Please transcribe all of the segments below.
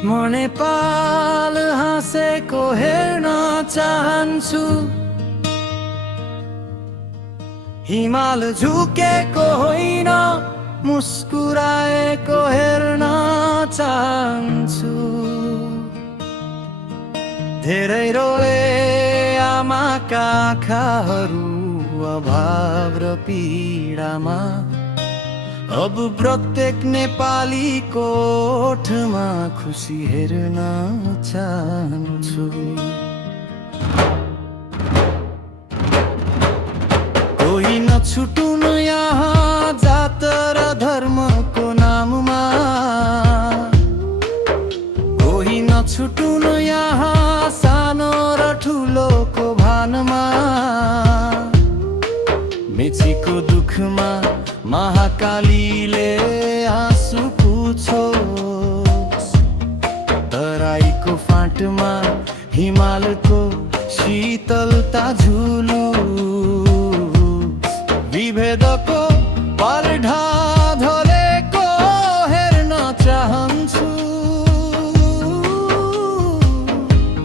म नेपाल हाँसेको हेर्न चाहन्छु। हिमाल झुकेको होइन, मुस्कुराएको हेर्न चाहन्छु। धेरै रोए आमाका आँखाहरू अभाव र पीडामा। अब प्रत्येक नेपालीको ओठमा खुसी हेर्न चाहन्छु। कोही नछुटुन् यहाँ जात र धर्मको नाममा। कोही नछुटुन् यहाँ सानो र ठुलोको भानमा। मेचीको दुखमा महाकालीले आँसु पुछोस्। तराईको फाँटमा हिमालको शीतलता झुलोस्। विभेदको पर्ढा ढलेको हेर्न चाहन्छु।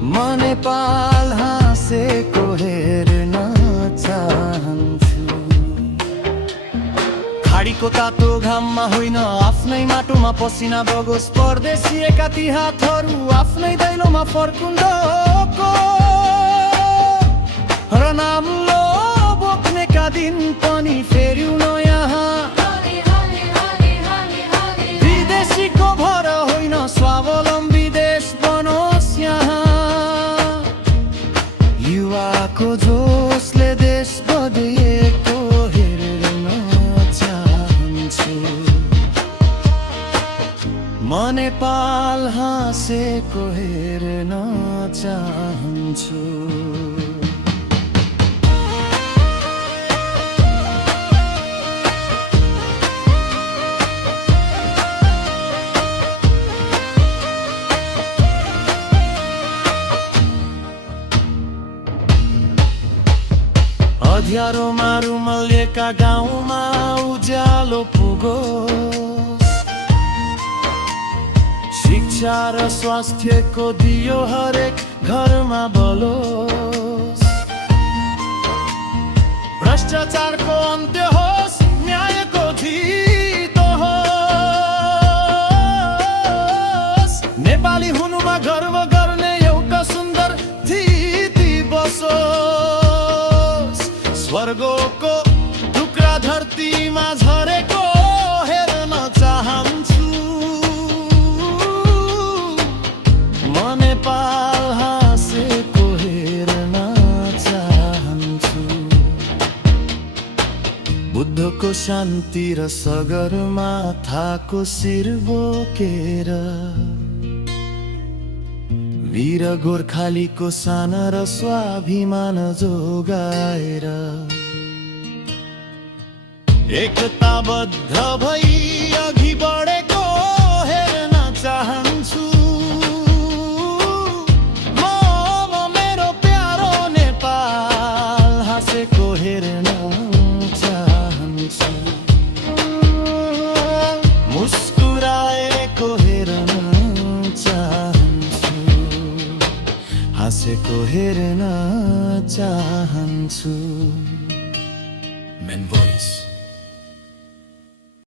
म नेपाल हाँसेको हेर्न चाहन्छु। खाडीको तातो घाममा होइन, आफ्नै माटोमा पसिना बगोस्। परदेशिएका ती हातहरू आफ्नै दैलोमा फर्कुन्डोको र नाम्लो बोक्नेका दिन पनि फेरिउन यहाँ। विदेशीको भर होइन, स्वावलम्बी देश बनोस् यहाँ। युवाको जोसले देश बदलिएको हेर्न चाहन्छु। म नेपाल हाँसेको हेर्न चाहन्छु। अँध्यारोमा रुमलिएका गाउँमा उज्यालो पुगोस्। शिक्षा र स्वास्थ्यको दियो हरेक घरमा बलोस्। भ्रष्टाचारको अन्त्य होस्, न्यायको जित होस्। नेपाली हुनुमा गर्व गर्ने एउटा सुन्दर स्थिति बसोस्। स्वर्गको टुक्रा धरतीमा झरेको हेर्न चाहन्छु। म नेपाल हाँसेको हेर्न चाहन्छु। बुद्धको शान्ति र सगरमाथाको शिर बोकेर, वीर गोर्खालीको सान र स्वाभिमान जोगाएर, एकताबद्ध भई अघि बढेको हेर्न चाहन्छु। म मेरो प्यारो नेपाल हाँसेको हेर्न चाहन्छु। मुस्कुराएको हेर्न चाहन्छु। हाँसेको हेर्न चाहन्छु। Main voice.